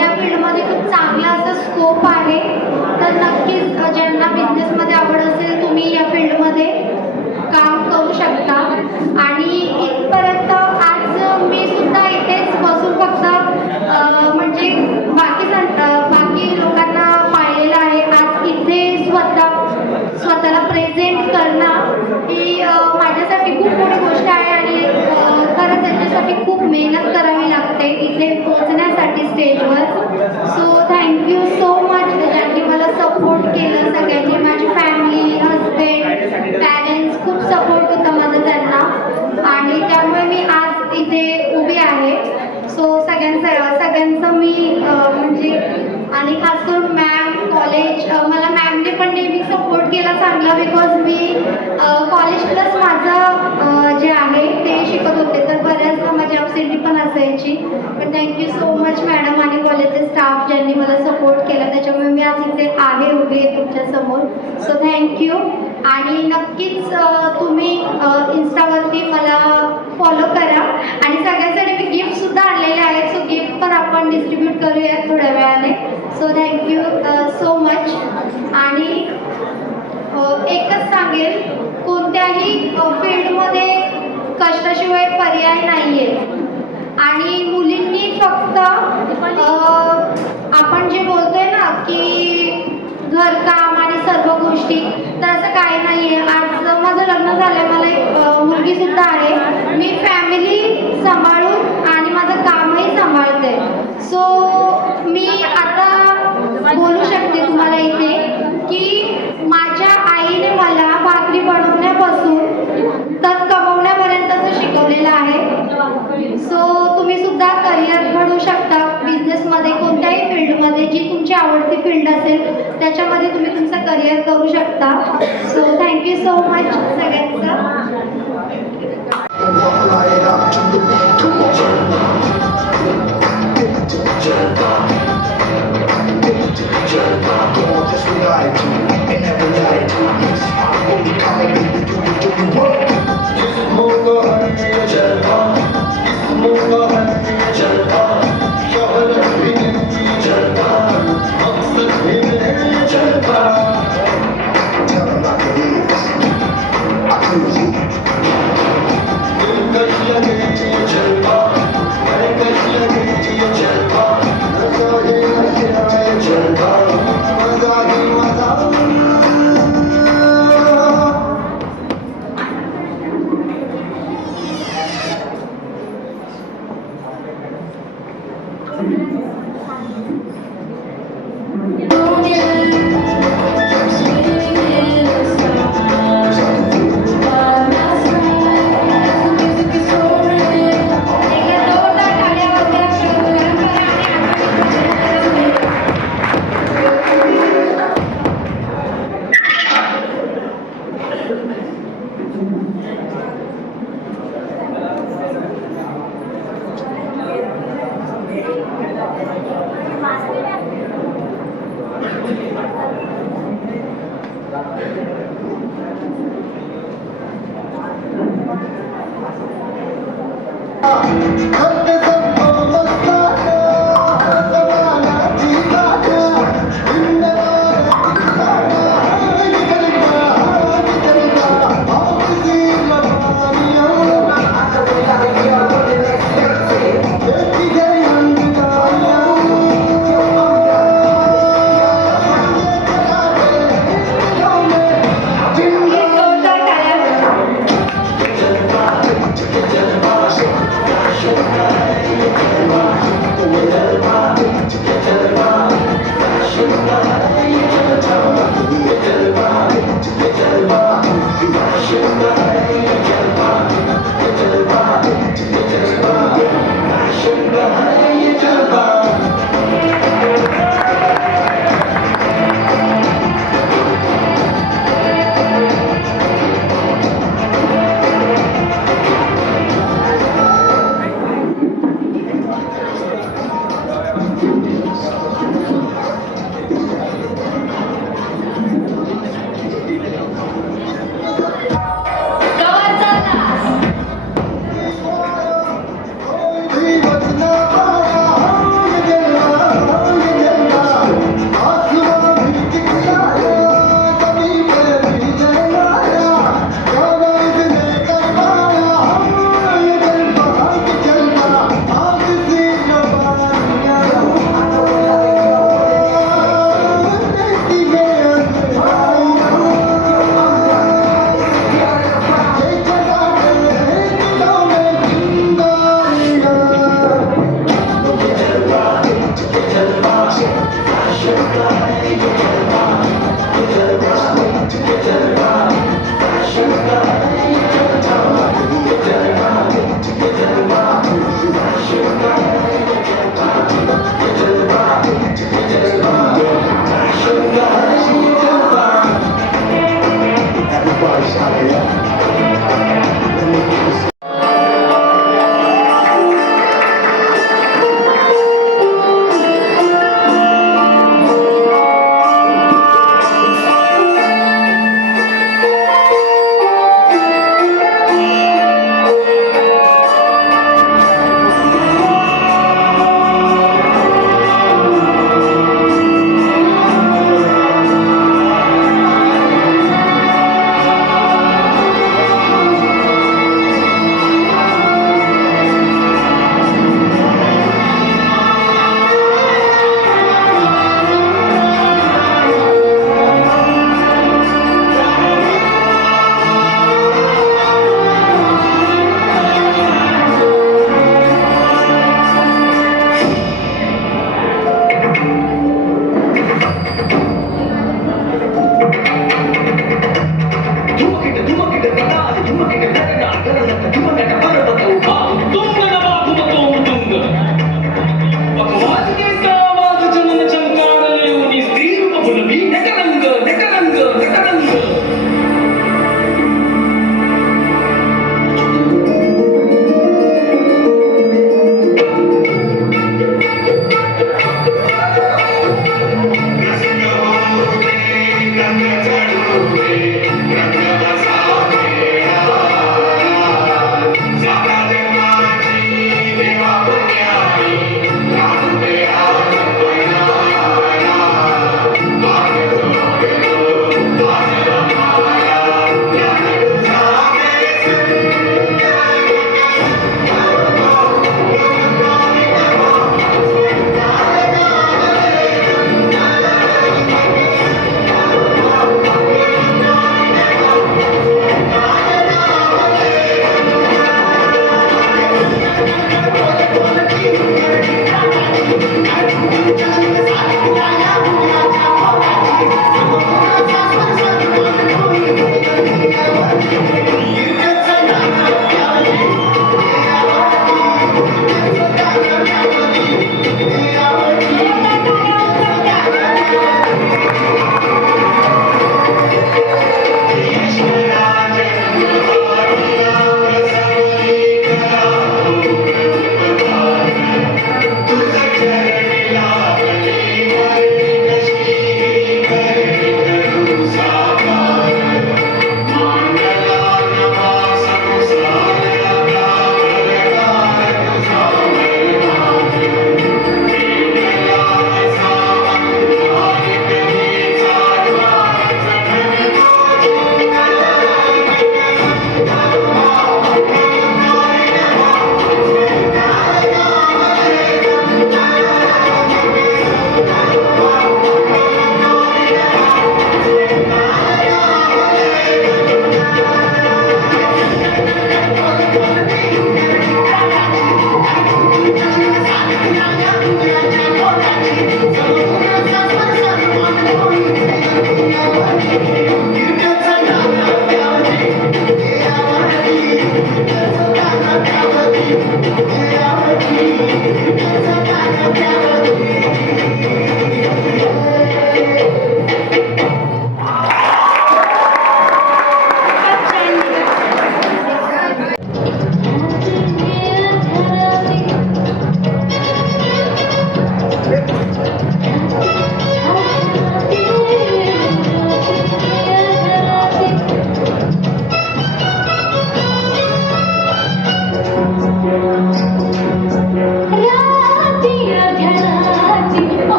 या फील्डमध्ये खूप चांगला असा स्कोप आहे. तर नक्कीच ज्यांना बिझनेसमध्ये आवड असेल तुम्ही या फील्डमध्ये काम करू शकता. आणि इथपर्यंत आज मी सुद्धा इथेच बसून फक्त म्हणजे बाकी लोकांना पाहिलेलं आहे. आज इथे स्वतःला प्रेझेंट करणं ही माझ्यासाठी खूप मोठी गोष्ट आहे. आणि खरंच याच्यासाठी खूप मेहनत करावी लागते इथे पोहोचण्यासाठी स्टेजवर. सो थँक्यू सो मच ज्यांनी मला सपोर्ट केलं. सगळ्यांनी, माझी फॅमिली, हजबंड, पॅरेंट्स, खूप सपोर्ट होता माझा त्यांना. आणि त्यामुळे मी आज इथे उभी आहे. सो सगळ्यांचं मी म्हणजे आणि खास करून मॅम, कॉलेज, मला मॅमने पण नेहमी सपोर्ट केला चांगला. बिकॉज मी कॉलेज प्लस माझं जे आहे ते शिकत होते. तर बऱ्याचदा माझी ॲब्सेंटी पण असायची. पण थँक्यू सो मच मॅडम आणि कॉलेजचे स्टाफ ज्यांनी मला सपोर्ट केला. त्याच्यामुळे मी आज इथे आहे, उभी आहे तुमच्यासमोर. So thank you. आणि नक्कीच तुम्ही इन्स्टावरती मला फॉलो करा. आणि सगळ्यांसाठी मी गिफ्टसुद्धा आणलेले आहेत. सो गिफ्ट पण आपण डिस्ट्रीब्यूट करूया थोड्या वेळाने. So thank you so much. आणि एकच सांगेल, कोणत्याही फील्डमध्ये कष्टाशिवाय पर्याय नाही आहे. आणि मुलींनी फक्त आपण जे बोलतोय ना की घरकाम आणि सर्व गोष्टी, तर असं काही नाही आहे. आज माझं लग्न झालं आहे, मला एक मुलगीसुद्धा आहे. मी फॅमिली सांभाळून आणि माझं कामही सांभाळते. सो मी आता बोलू शकते तुम्हाला इथे की माझ्या आईने मला भाकरी बनवण्यापासून तर कमवण्यापर्यंतचं शिकवलेलं आहे. सो तुम्ही सुद्धा करिअर घडवू शकता बिझनेसमध्ये, कोणत्याही फील्डमध्ये. जी तुमची आवडती फील्ड असेल त्याच्यामध्ये तुम्ही तुमचं करिअर करू शकता. सो थँक्यू सो मच सगळ्यांचं. I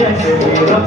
जीवाला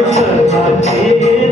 माझे